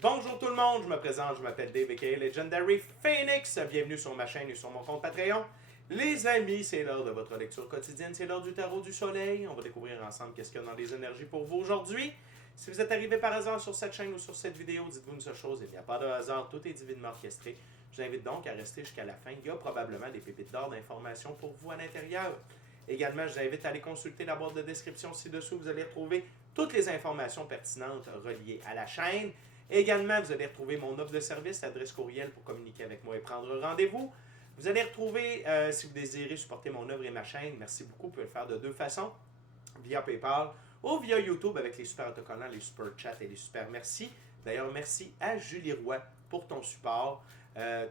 Bonjour tout le monde, je me présente, je m'appelle Dave aka Legendary Phoenix. Bienvenue sur ma chaîne et sur mon compte Patreon. Les amis, c'est l'heure de votre lecture quotidienne, c'est l'heure du tarot du soleil. On va découvrir ensemble qu'est-ce qu'il y a dans les énergies pour vous aujourd'hui. Si vous êtes arrivé par hasard sur cette chaîne ou sur cette vidéo, dites-vous une seule chose, il n'y a pas de hasard, tout est divinement orchestré. Je vous invite donc à rester jusqu'à la fin. Il y a probablement des pépites d'or d'informations pour vous à l'intérieur. Également, je vous invite à aller consulter la boîte de description ci-dessous. Vous allez retrouver toutes les informations pertinentes reliées à la chaîne. Également, vous allez retrouver mon offre de service, adresse courriel pour communiquer avec moi et prendre rendez-vous. Vous allez retrouver, si vous désirez supporter mon œuvre et ma chaîne, merci beaucoup, vous pouvez le faire de deux façons, via PayPal ou via YouTube avec les super autocollants, les super chats et les super merci. D'ailleurs, merci à Julie Roy pour ton support.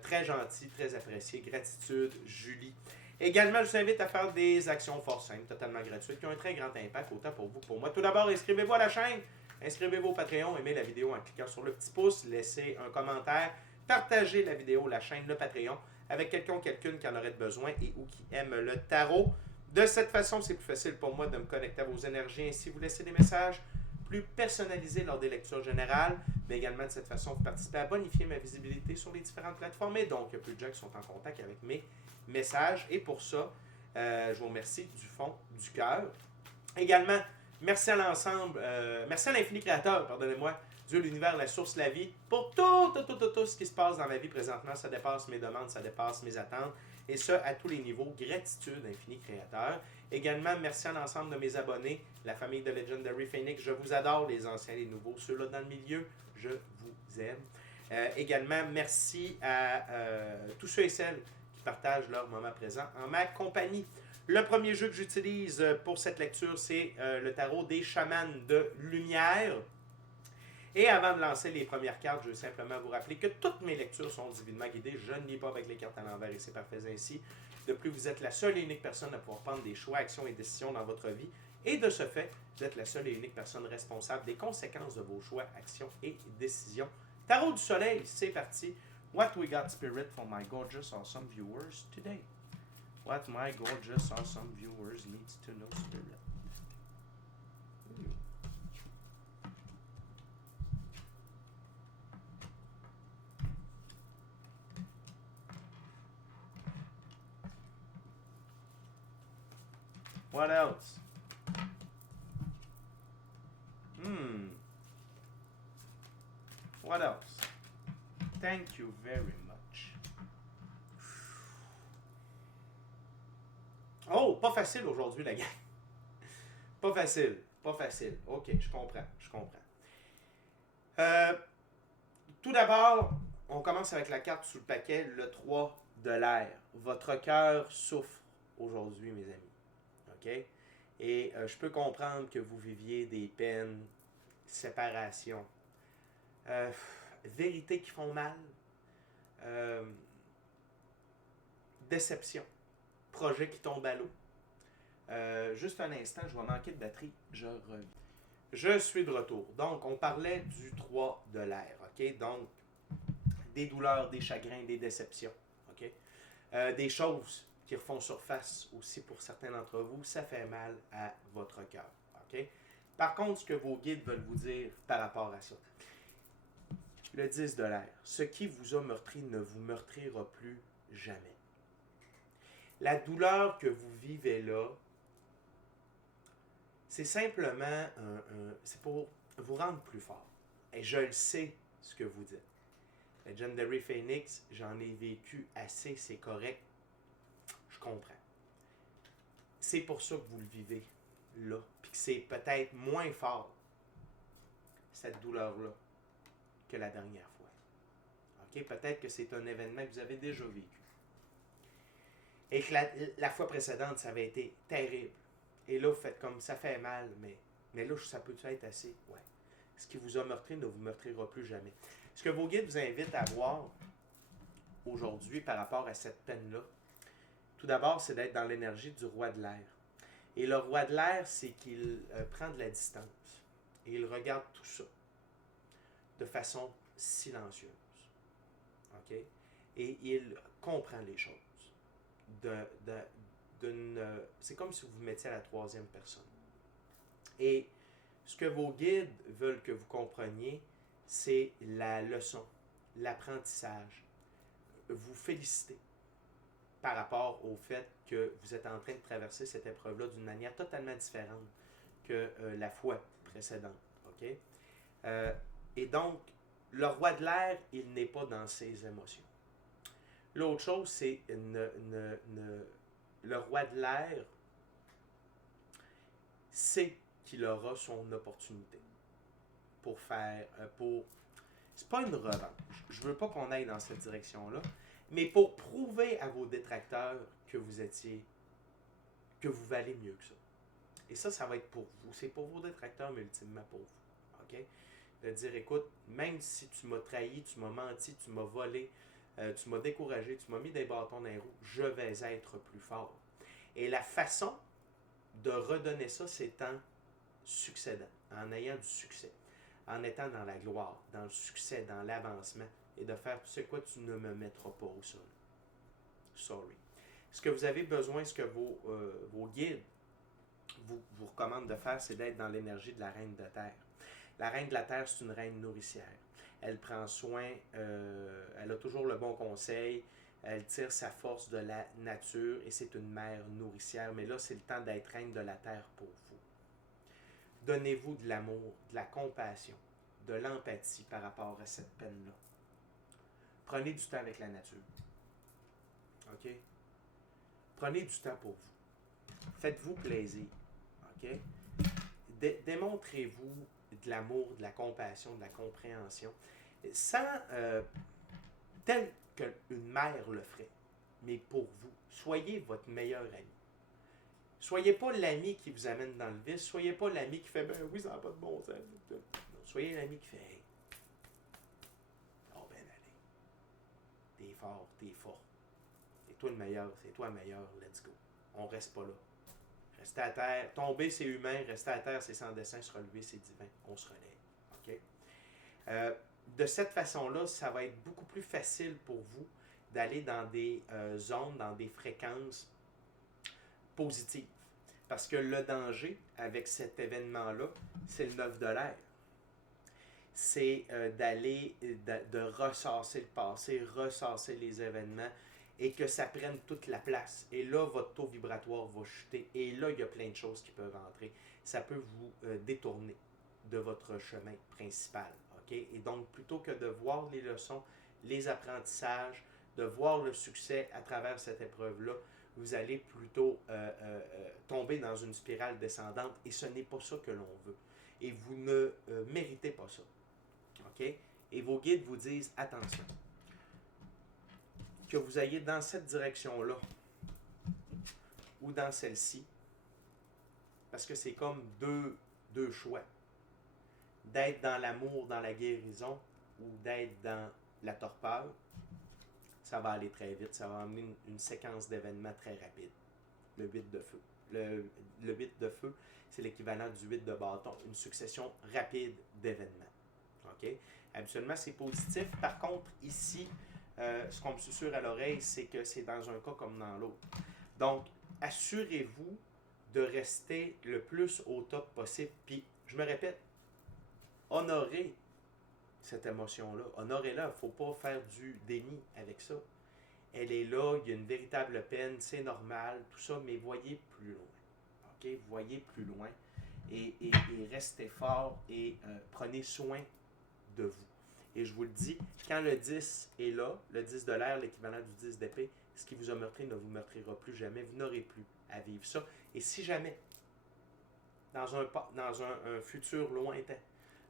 Très gentil, très apprécié. Gratitude, Julie. Également, je vous invite à faire des actions fort simples, totalement gratuites, qui ont un très grand impact, autant pour vous que pour moi. Tout d'abord, inscrivez-vous à la chaîne. Inscrivez-vous au Patreon, aimez la vidéo en cliquant sur le petit pouce, laissez un commentaire, partagez la vidéo, la chaîne, le Patreon avec quelqu'un qui en aurait besoin et ou qui aime le tarot. De cette façon, c'est plus facile pour moi de me connecter à vos énergies. Ainsi, vous laissez des messages plus personnalisés lors des lectures générales, mais également de cette façon, vous participez à bonifier ma visibilité sur les différentes plateformes. Et donc, il y a plus de gens qui sont en contact avec mes messages. Et pour ça, je vous remercie du fond du cœur. Également, merci à l'ensemble, merci à l'infini créateur, pardonnez-moi, Dieu, l'univers, la source, la vie, pour tout ce qui se passe dans ma vie présentement. Ça dépasse mes demandes, ça dépasse mes attentes, et ce, à tous les niveaux. Gratitude, infini créateur. Également, merci à l'ensemble de mes abonnés, la famille de Legendary Phoenix. Je vous adore, les anciens, les nouveaux, ceux-là dans le milieu, je vous aime. Également, merci à tous ceux et celles qui partagent leur moment présent en ma compagnie. Le premier jeu que j'utilise pour cette lecture, c'est le tarot des chamans de lumière. Et avant de lancer les premières cartes, je veux simplement vous rappeler que toutes mes lectures sont divinement guidées. Je ne lis pas avec les cartes à l'envers et c'est parfait ainsi. De plus, vous êtes la seule et unique personne à pouvoir prendre des choix, actions et décisions dans votre vie. Et de ce fait, vous êtes la seule et unique personne responsable des conséquences de vos choix, actions et décisions. Tarot du soleil, c'est parti. What we got, Spirit, for my gorgeous, awesome viewers today? What my gorgeous, awesome viewers needs to know, Spirit. What else? What else? Thank you very much. Oh, pas facile aujourd'hui, la gang. Pas facile, pas facile. Ok, je comprends, je comprends. Tout d'abord, on commence avec la carte sous le paquet, le 3 de l'air. Votre cœur souffre aujourd'hui, mes amis. OK? Et je peux comprendre que vous viviez des peines, séparation, vérités qui font mal, déception, projet qui tombe à l'eau. Juste un instant, je vais manquer de batterie, je reviens. Je suis de retour. Donc, on parlait du 3 de l'air, OK? Donc, des douleurs, des chagrins, des déceptions, OK? Des choses qui refont surface aussi pour certains d'entre vous, ça fait mal à votre cœur, OK? Par contre, ce que vos guides veulent vous dire par rapport à ça, le 10 de l'air, ce qui vous a meurtri ne vous meurtrira plus jamais. La douleur que vous vivez là, c'est simplement c'est pour vous rendre plus fort. Et je le sais, ce que vous dites. Legendary Phoenix, j'en ai vécu assez, c'est correct. Je comprends. C'est pour ça que vous le vivez là. Puis que c'est peut-être moins fort, cette douleur-là, que la dernière fois. OK? Peut-être que c'est un événement que vous avez déjà vécu. Et que la fois précédente, ça avait été terrible. Et là, vous faites comme ça fait mal, mais là, ça peut être assez? Ouais. Ce qui vous a meurtri ne vous meurtrira plus jamais. Ce que vos guides vous invitent à voir aujourd'hui par rapport à cette peine-là, tout d'abord, c'est d'être dans l'énergie du roi de l'air. Et le roi de l'air, c'est qu'il prend de la distance. Et il regarde tout ça de façon silencieuse. OK? Et il comprend les choses. C'est comme si vous vous mettiez à la troisième personne. Et ce que vos guides veulent que vous compreniez, c'est la leçon, l'apprentissage. Vous féliciter par rapport au fait que vous êtes en train de traverser cette épreuve-là d'une manière totalement différente que la fois précédente. OK? Et donc, le roi de l'air, il n'est pas dans ses émotions. L'autre chose, c'est le roi de l'air sait qu'il aura son opportunité pour faire, c'est pas une revanche. Je veux pas qu'on aille dans cette direction-là, mais pour prouver à vos détracteurs que que vous valez mieux que ça. Et ça va être pour vous. C'est pour vos détracteurs, mais ultimement pour vous. OK? De dire, écoute, même si tu m'as trahi, tu m'as menti, tu m'as volé, tu m'as découragé, tu m'as mis des bâtons dans les roues, je vais être plus fort. Et la façon de redonner ça, c'est en succédant, en ayant du succès, en étant dans la gloire, dans le succès, dans l'avancement, et de faire, tu sais quoi, tu ne me mettras pas au sol. Sorry. Ce que vous avez besoin, ce que vos guides vous recommandent de faire, c'est d'être dans l'énergie de la reine de terre. La reine de la terre, c'est une reine nourricière. Elle prend soin, elle a toujours le bon conseil, elle tire sa force de la nature et c'est une mère nourricière. Mais là, c'est le temps d'être reine de la terre pour vous. Donnez-vous de l'amour, de la compassion, de l'empathie par rapport à cette peine-là. Prenez du temps avec la nature. OK? Prenez du temps pour vous. Faites-vous plaisir. OK? Démontrez-vous de l'amour, de la compassion, de la compréhension, sans tel qu'une mère le ferait, mais pour vous. Soyez votre meilleur ami. Soyez pas l'ami qui vous amène dans le vice. Soyez pas l'ami qui fait ben oui, ça n'a pas de bon sens. Non, soyez l'ami qui fait hey, oh ben allez, t'es fort, t'es fort. C'est toi le meilleur, c'est toi le meilleur, let's go. On reste pas là. Rester à terre, tomber c'est humain, rester à terre c'est sans dessein, se relever c'est divin. On se relève. OK? De cette façon-là, ça va être beaucoup plus facile pour vous d'aller dans des zones, dans des fréquences positives. Parce que le danger avec cet événement-là, c'est le 9 de l'air. C'est d'aller, de ressasser le passé, ressasser les événements et que ça prenne toute la place. Et là, votre taux vibratoire va chuter. Et là, il y a plein de choses qui peuvent entrer. Ça peut vous détourner de votre chemin principal. Okay? Et donc, plutôt que de voir les leçons, les apprentissages, de voir le succès à travers cette épreuve-là, vous allez plutôt tomber dans une spirale descendante. Et ce n'est pas ça que l'on veut. Et vous ne méritez pas ça. Okay? Et vos guides vous disent, attention, que vous ayez dans cette direction-là ou dans celle-ci, parce que c'est comme deux choix. D'être dans l'amour, dans la guérison, ou d'être dans la torpeur, ça va aller très vite. Ça va amener une séquence d'événements très rapide. Le 8 de feu. Le 8 de feu, c'est l'équivalent du 8 de bâton. Une succession rapide d'événements. OK? Habituellement, c'est positif. Par contre, ici, ce qu'on me susurre à l'oreille, c'est que c'est dans un cas comme dans l'autre. Donc, assurez-vous de rester le plus au top possible. Puis, je me répète, honorez cette émotion-là. Honorez-la. Il ne faut pas faire du déni avec ça. Elle est là, il y a une véritable peine, c'est normal, tout ça, mais voyez plus loin. OK? Voyez plus loin et restez fort et prenez soin de vous. Et je vous le dis, quand le 10 est là, le 10 de l'air, l'équivalent du 10 d'épée, ce qui vous a meurtri ne vous meurtrira plus jamais. Vous n'aurez plus à vivre ça. Et si jamais, dans un futur lointain,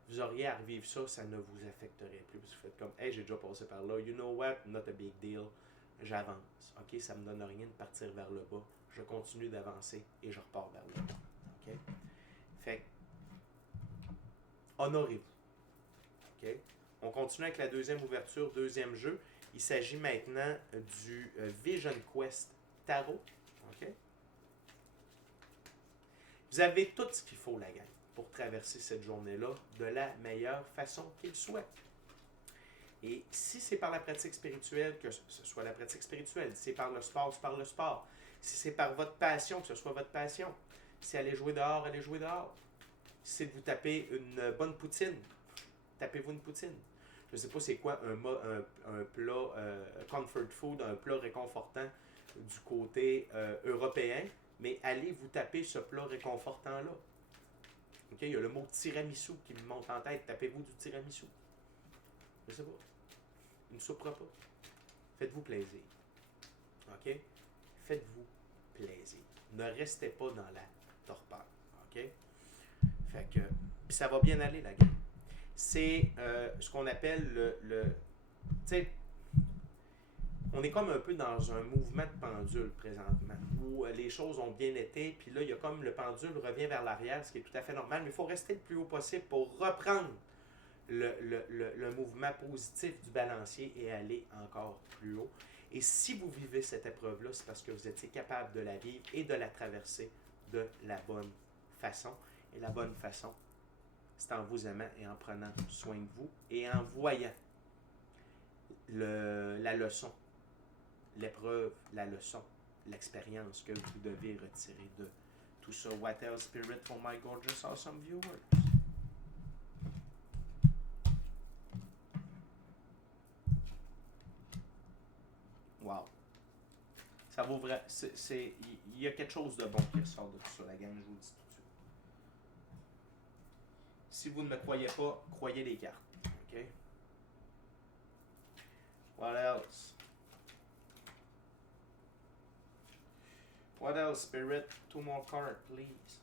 vous auriez à revivre ça, ça ne vous affecterait plus. Vous faites comme, hey, j'ai déjà passé par là. You know what? Not a big deal. J'avance. OK? Ça ne me donne rien de partir vers le bas. Je continue d'avancer et je repars vers le bas. OK? Fait honorez-vous. OK? On continue avec la deuxième ouverture, deuxième jeu. Il s'agit maintenant du Vision Quest Tarot. OK? Vous avez tout ce qu'il faut, la gang, pour traverser cette journée-là de la meilleure façon qu'il soit. Et si c'est par la pratique spirituelle, que ce soit la pratique spirituelle, si c'est par le sport, c'est par le sport. Si c'est par votre passion, que ce soit votre passion. Si allez jouer dehors, allez jouer dehors. Si c'est de vous taper une bonne poutine, tapez-vous une poutine. Je ne sais pas c'est quoi un plat comfort food, un plat réconfortant du côté européen, mais allez vous taper ce plat réconfortant-là. OK? Il y a le mot tiramisu qui me monte en tête. Tapez-vous du tiramisu. Je ne sais pas. Une soupe repas. Faites-vous plaisir. OK? Faites-vous plaisir. Ne restez pas dans la torpeur. OK? Fait que, puis ça va bien aller, la gang. C'est ce qu'on appelle tu sais, on est comme un peu dans un mouvement de pendule présentement, où les choses ont bien été, puis là, il y a comme le pendule revient vers l'arrière, ce qui est tout à fait normal, mais il faut rester le plus haut possible pour reprendre le mouvement positif du balancier et aller encore plus haut. Et si vous vivez cette épreuve-là, c'est parce que vous étiez capable de la vivre et de la traverser de la bonne façon. Et la bonne façon, c'est en vous aimant et en prenant soin de vous et en voyant la leçon, l'épreuve, la leçon, l'expérience que vous devez retirer de tout ça. What else, Spirit, for my gorgeous, awesome viewers? Wow. Ça vaut vrai. Il y a quelque chose de bon qui ressort de tout ça, la gang, je vous le dis tout de suite. Si vous ne me croyez pas, croyez les cartes. OK? What else? What else, Spirit? 2 more cards, please.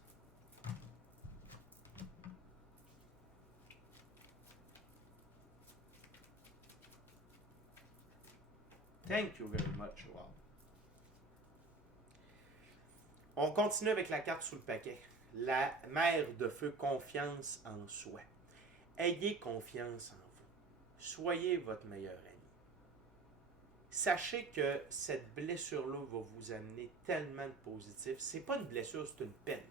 Thank you very much. Wow. On continue avec la carte sous le paquet. La mère de feu, confiance en soi. Ayez confiance en vous. Soyez votre meilleur ami. Sachez que cette blessure-là va vous amener tellement de positif. C'est pas une blessure, c'est une peine.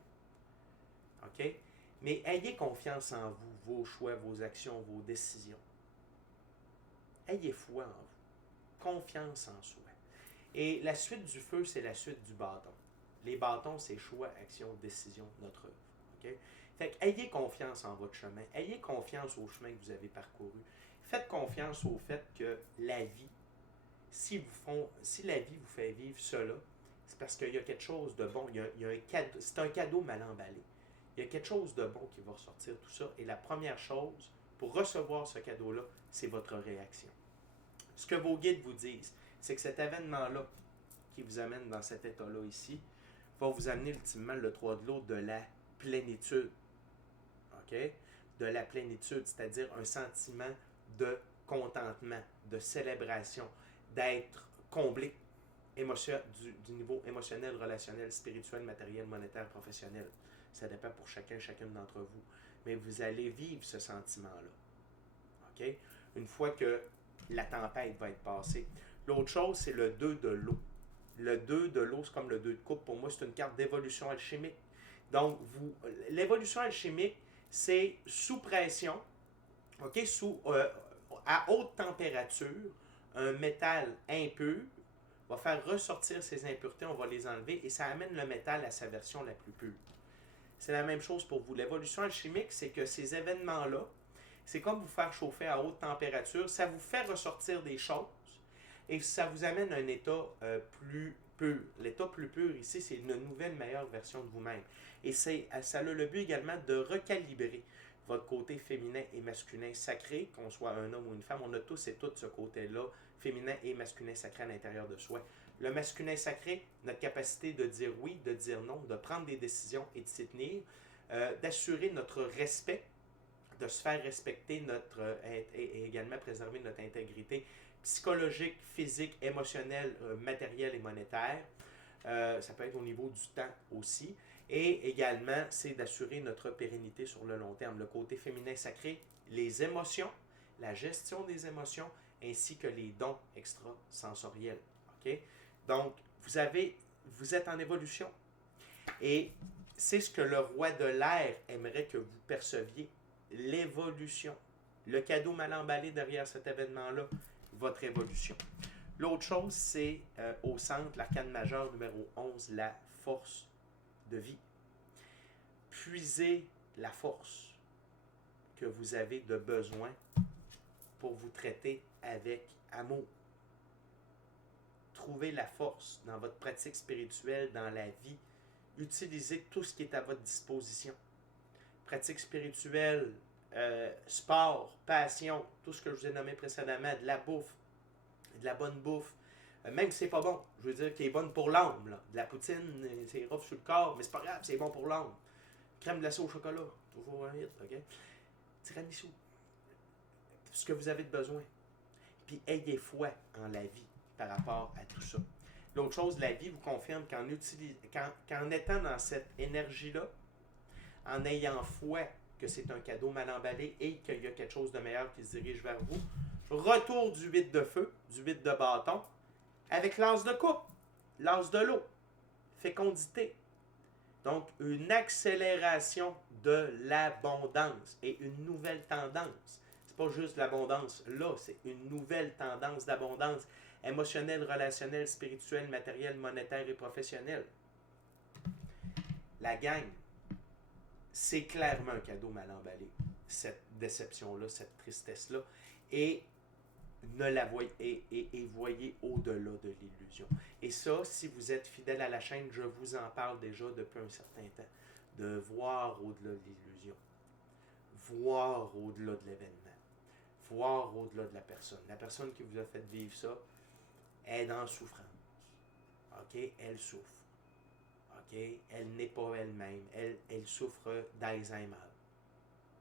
OK? Mais ayez confiance en vous, vos choix, vos actions, vos décisions. Ayez foi en vous. Confiance en soi. Et la suite du feu, c'est la suite du bâton. Les bâtons, c'est choix, action, décision, notre œuvre. Okay? Fait que ayez confiance en votre chemin. Ayez confiance au chemin que vous avez parcouru. Faites confiance au fait que la vie, si la vie vous fait vivre cela, c'est parce qu'il y a quelque chose de bon. Il y a un cadeau, c'est un cadeau mal emballé. Il y a quelque chose de bon qui va ressortir tout ça. Et la première chose, pour recevoir ce cadeau-là, c'est votre réaction. Ce que vos guides vous disent, c'est que cet événement-là, qui vous amène dans cet état-là ici, va vous amener ultimement le 3 de l'eau de la plénitude. OK? De la plénitude, c'est-à-dire un sentiment de contentement, de célébration, d'être comblé du niveau émotionnel, relationnel, spirituel, matériel, monétaire, professionnel. Ça dépend pour chacune d'entre vous. Mais vous allez vivre ce sentiment-là. OK? Une fois que la tempête va être passée. L'autre chose, c'est le 2 de l'eau. Le 2 de l'eau, c'est comme le 2 de coupe. Pour moi, c'est une carte d'évolution alchimique. Donc, l'évolution alchimique, c'est sous pression, OK, à haute température, un métal impur va faire ressortir ses impuretés, on va les enlever, et ça amène le métal à sa version la plus pure. C'est la même chose pour vous. L'évolution alchimique, c'est que ces événements-là, c'est comme vous faire chauffer à haute température, ça vous fait ressortir des choses, et ça vous amène à un état plus pur. L'état plus pur ici, c'est une nouvelle, meilleure version de vous-même. Et ça a le but également de recalibrer votre côté féminin et masculin sacré, qu'on soit un homme ou une femme. On a tous et toutes ce côté-là, féminin et masculin sacré à l'intérieur de soi. Le masculin sacré, notre capacité de dire oui, de dire non, de prendre des décisions et de s'y tenir, d'assurer notre respect, de se faire respecter et également préserver notre intégrité psychologique, physique, émotionnelle, matérielle et monétaire. Ça peut être au niveau du temps aussi. Et également, c'est d'assurer notre pérennité sur le long terme. Le côté féminin sacré, les émotions, la gestion des émotions, ainsi que les dons extrasensoriels. OK? Donc, vous êtes en évolution. Et c'est ce que le roi de l'air aimerait que vous perceviez. L'évolution. Le cadeau mal emballé derrière cet événement-là, votre évolution. L'autre chose, c'est au centre, l'arcane majeur numéro 11, la force de vie. Puisez la force que vous avez de besoin pour vous traiter avec amour. Trouvez la force dans votre pratique spirituelle, dans la vie. Utilisez tout ce qui est à votre disposition. Pratique spirituelle, sport, passion, tout ce que je vous ai nommé précédemment, de la bouffe, de la bonne bouffe, même si c'est pas bon, je veux dire, qui est bonne pour l'âme. De la poutine, c'est rough sur le corps, mais c'est pas grave, c'est bon pour l'âme. Crème glacée au chocolat, toujours un hit, ok? Tiramisu, ce que vous avez de besoin. Puis ayez foi en la vie par rapport à tout ça. L'autre chose, la vie vous confirme qu'en étant dans cette énergie-là, en ayant foi que c'est un cadeau mal emballé et qu'il y a quelque chose de meilleur qui se dirige vers vous, retour du 8 de feu, du 8 de bâton, avec l'as de coupe, l'as de l'eau, fécondité. Donc, une accélération de l'abondance et une nouvelle tendance. C'est pas juste l'abondance là, c'est une nouvelle tendance d'abondance émotionnelle, relationnelle, spirituelle, matérielle, monétaire et professionnelle. La gang, c'est clairement un cadeau mal emballé, cette déception-là, cette tristesse-là, et ne la voyez, et voyez au-delà de l'illusion. Et ça, si vous êtes fidèle à la chaîne, je vous en parle déjà depuis un certain temps, de voir au-delà de l'illusion, voir au-delà de l'événement, voir au-delà de la personne. La personne qui vous a fait vivre ça est en souffrance. OK? Elle souffre. OK? Elle n'est pas elle-même. Elle souffre d'Alzheimer.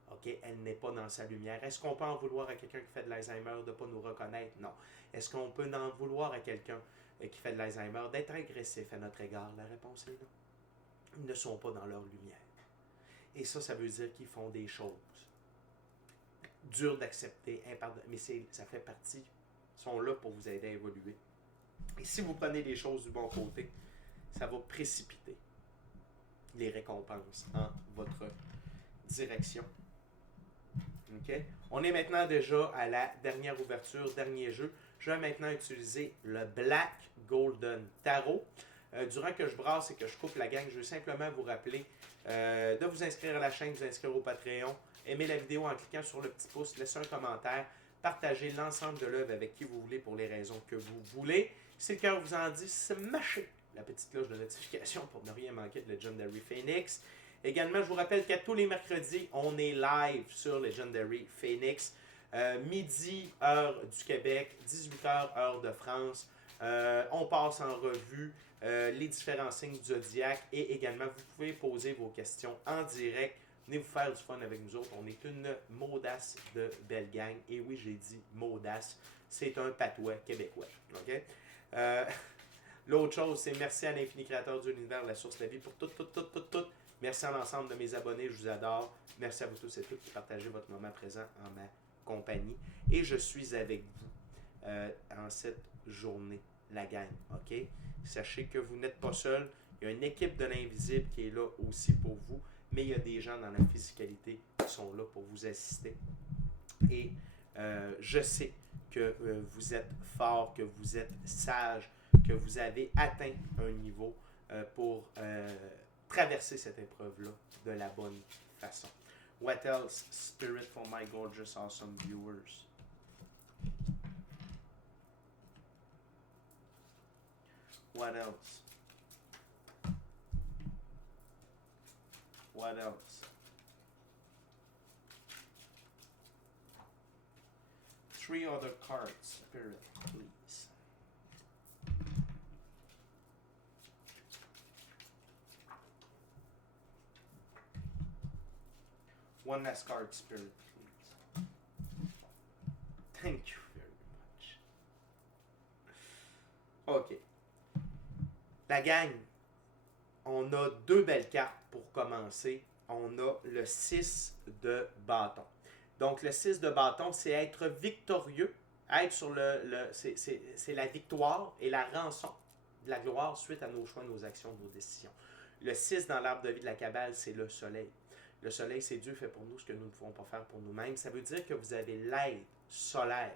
OK? Elle n'est pas dans sa lumière. Est-ce qu'on peut en vouloir à quelqu'un qui fait de l'Alzheimer de ne pas nous reconnaître? Non. Est-ce qu'on peut en vouloir à quelqu'un qui fait de l'Alzheimer d'être agressif à notre égard? La réponse est non. Ils ne sont pas dans leur lumière. Et ça veut dire qu'ils font des choses dures d'accepter, mais ça fait partie. Ils sont là pour vous aider à évoluer. Et si vous prenez les choses du bon côté, ça va précipiter les récompenses en votre direction. Okay? On est maintenant déjà à la dernière ouverture, dernier jeu. Je vais maintenant utiliser le Black Golden Tarot. Durant que je brasse et que je coupe la gang, je veux simplement vous rappeler de vous inscrire à la chaîne, de vous inscrire au Patreon, aimer la vidéo en cliquant sur le petit pouce, laisser un commentaire, partager l'ensemble de l'œuvre avec qui vous voulez pour les raisons que vous voulez. Si le cœur vous en dit, mâchez la petite cloche de notification pour ne rien manquer de Legendary Phoenix. Également, je vous rappelle qu'à tous les mercredis, on est live sur Legendary Phoenix. Midi, heure du Québec, 18h, heure de France. On passe en revue les différents signes du zodiaque et également, vous pouvez poser vos questions en direct. Venez vous faire du fun avec nous autres. On est une maudace de belle gang. Et oui, j'ai dit maudace. C'est un patois québécois. Okay? L'autre chose, c'est merci à l'infini créateur de l'univers, la source de la vie, pour tout. Merci à l'ensemble de mes abonnés, je vous adore. Merci à vous tous et toutes qui partagez votre moment présent en ma compagnie. Et je suis avec vous en cette journée, la gang. OK? Sachez que vous n'êtes pas seul. Il y a une équipe de l'invisible qui est là aussi pour vous. Mais il y a des gens dans la physicalité qui sont là pour vous assister. Et je sais que vous êtes fort, que vous êtes sage, que vous avez atteint un niveau pour traverser cette épreuve-là de la bonne façon. What else, Spirit, for my gorgeous, awesome viewers? What else? What else? Three other cards, Spirit, please. One last card, Spirit, please. Thank you very much. OK. La gang, on a deux belles cartes pour commencer. On a le 6 de bâton. Donc, le 6 de bâton, c'est être victorieux. Être sur c'est la victoire et la rançon de la gloire suite à nos choix, nos actions, nos décisions. Le 6 dans l'arbre de vie de la Kabbale, c'est le soleil. Le soleil, c'est Dieu fait pour nous ce que nous ne pouvons pas faire pour nous-mêmes. Ça veut dire que vous avez l'aide solaire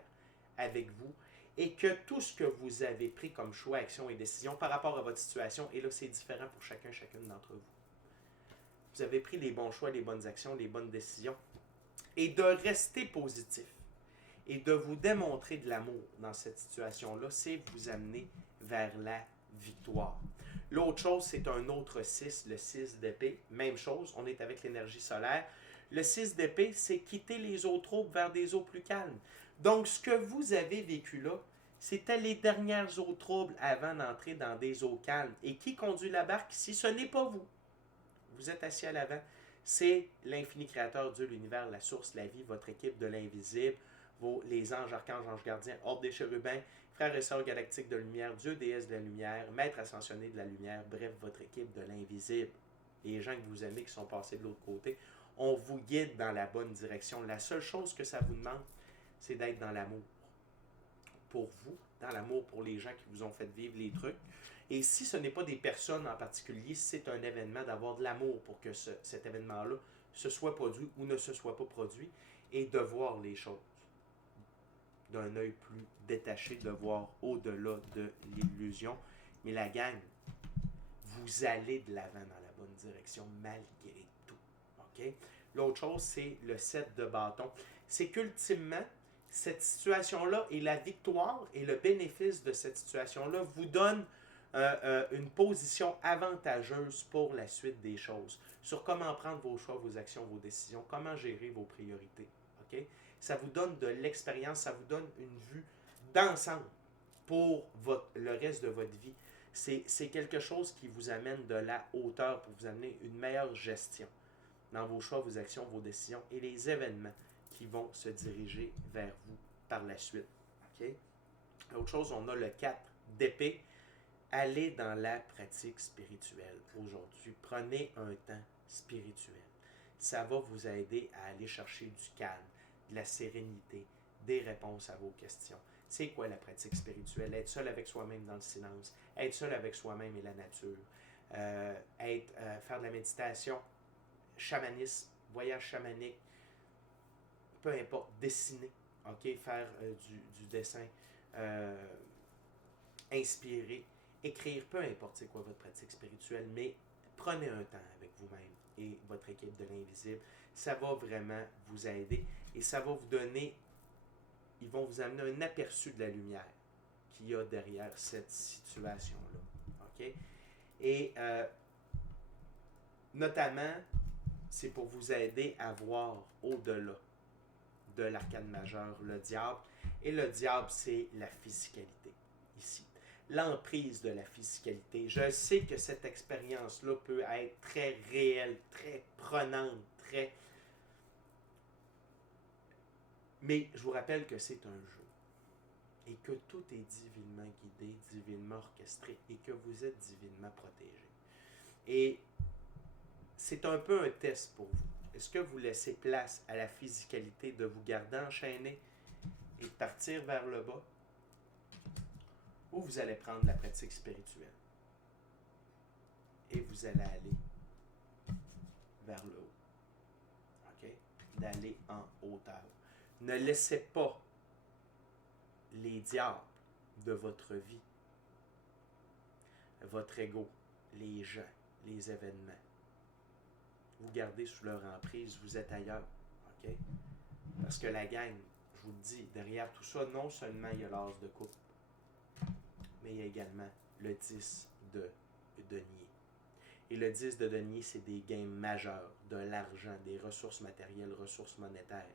avec vous et que tout ce que vous avez pris comme choix, action et décision par rapport à votre situation, et là, c'est différent pour chacune d'entre vous. Vous avez pris les bons choix, les bonnes actions, les bonnes décisions. et de rester positif et de vous démontrer de l'amour dans cette situation-là, c'est vous amener vers la victoire. L'autre chose, c'est un autre 6, le 6 d'épée. Même chose, on est avec l'énergie solaire. Le 6 d'épée, c'est quitter les eaux troubles vers des eaux plus calmes. Donc, ce que vous avez vécu là, c'était les dernières eaux troubles avant d'entrer dans des eaux calmes. Et qui conduit la barque si ce n'est pas vous? Vous êtes assis à l'avant. C'est l'infini créateur, Dieu, l'univers, la source, la vie, votre équipe de l'invisible, les anges, archanges, anges gardiens, ordre des chérubins, frères et sœurs galactiques de lumière, Dieu, déesse de la lumière, maître ascensionné de la lumière, bref, votre équipe de l'invisible. Les gens que vous aimez qui sont passés de l'autre côté, on vous guide dans la bonne direction. La seule chose que ça vous demande, c'est d'être dans l'amour pour vous, dans l'amour pour les gens qui vous ont fait vivre les trucs. Et si ce n'est pas des personnes en particulier, si c'est un événement, d'avoir de l'amour pour que cet événement-là se soit produit ou ne se soit pas produit, et de voir les choses d'un œil plus détaché, de voir au-delà de l'illusion. Mais la gang, vous allez de l'avant dans la bonne direction malgré tout. OK? L'autre chose, c'est le 7 de bâton. C'est qu'ultimement, cette situation-là et la victoire et le bénéfice de cette situation-là vous donnent une position avantageuse pour la suite des choses, sur comment prendre vos choix, vos actions, vos décisions, comment gérer vos priorités. OK? Ça vous donne de l'expérience, ça vous donne une vue d'ensemble pour le reste de votre vie. C'est quelque chose qui vous amène de la hauteur pour vous amener une meilleure gestion dans vos choix, vos actions, vos décisions et les événements qui vont se diriger vers vous par la suite. OK? Autre chose, on a le 4 d'épée. Allez dans la pratique spirituelle aujourd'hui. Prenez un temps spirituel. Ça va vous aider à aller chercher du calme, de la sérénité, des réponses à vos questions. C'est quoi la pratique spirituelle? Être seul avec soi-même dans le silence, être seul avec soi-même et la nature, faire de la méditation, chamanisme, voyage chamanique, peu importe, dessiner, okay? Faire du dessin, inspirer, écrire, peu importe c'est quoi votre pratique spirituelle, mais prenez un temps avec vous-même et votre équipe de l'invisible. Ça va vraiment vous aider et ça va vous donner, ils vont vous amener un aperçu de la lumière qu'il y a derrière cette situation-là. OK? Et notamment, c'est pour vous aider à voir au-delà de l'arcane majeur, le diable. Et le diable, c'est la physicalité, ici. L'emprise de la physicalité. Je sais que cette expérience-là peut être très réelle, très prenante, très... Mais je vous rappelle que c'est un jeu. Et que tout est divinement guidé, divinement orchestré, et que vous êtes divinement protégé. Et c'est un peu un test pour vous. Est-ce que vous laissez place à la physicalité de vous garder enchaîné et de partir vers le bas? Ou vous allez prendre la pratique spirituelle et vous allez aller vers le haut. OK? D'aller en hauteur. Ne laissez pas les diables de votre vie, votre ego, les gens, les événements, vous gardez sous leur emprise, vous êtes ailleurs. OK? Parce que la gang, je vous le dis, derrière tout ça, non seulement il y a l'as de coupe, mais il y a également le 10 de denier. Et le 10 de denier, c'est des gains majeurs, de l'argent, des ressources matérielles, ressources monétaires,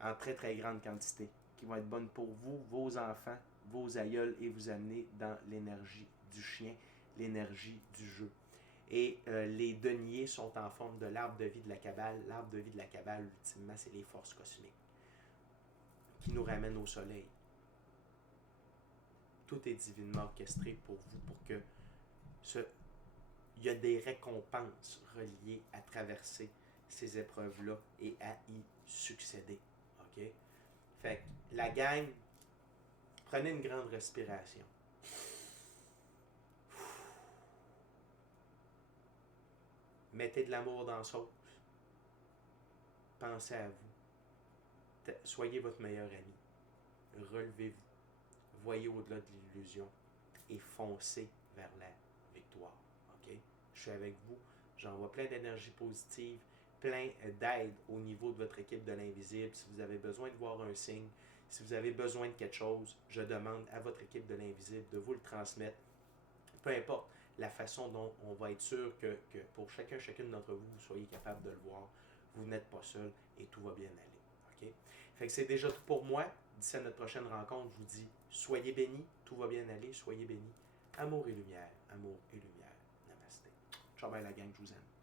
en très très grande quantité, qui vont être bonnes pour vous, vos enfants, vos aïeuls, et vous amener dans l'énergie du chien, l'énergie du jeu. Et les deniers sont en forme de l'arbre de vie de la Kabbale. L'arbre de vie de la Kabbale, ultimement, c'est les forces cosmiques qui nous ramènent au soleil. Tout est divinement orchestré pour vous, pour que il y a des récompenses reliées à traverser ces épreuves-là et à y succéder. OK? Fait que la gang, prenez une grande respiration. Mettez de l'amour dans la sauce. Pensez à vous. Soyez votre meilleur ami. Relevez-vous. Voyez au-delà de l'illusion et foncez vers la victoire. OK? Je suis avec vous. J'envoie plein d'énergie positive. plein d'aide au niveau de votre équipe de l'invisible. Si vous avez besoin de voir un signe, si vous avez besoin de quelque chose, je demande à votre équipe de l'invisible de vous le transmettre. Peu importe la façon dont on va être sûr que pour chacune d'entre vous, vous soyez capable de le voir. Vous n'êtes pas seul et tout va bien aller. OK? Fait que c'est déjà tout pour moi. D'ici à notre prochaine rencontre, je vous dis, soyez bénis, tout va bien aller, soyez bénis. Amour et lumière, amour et lumière. Namasté. Ciao, bye la gang, je vous aime.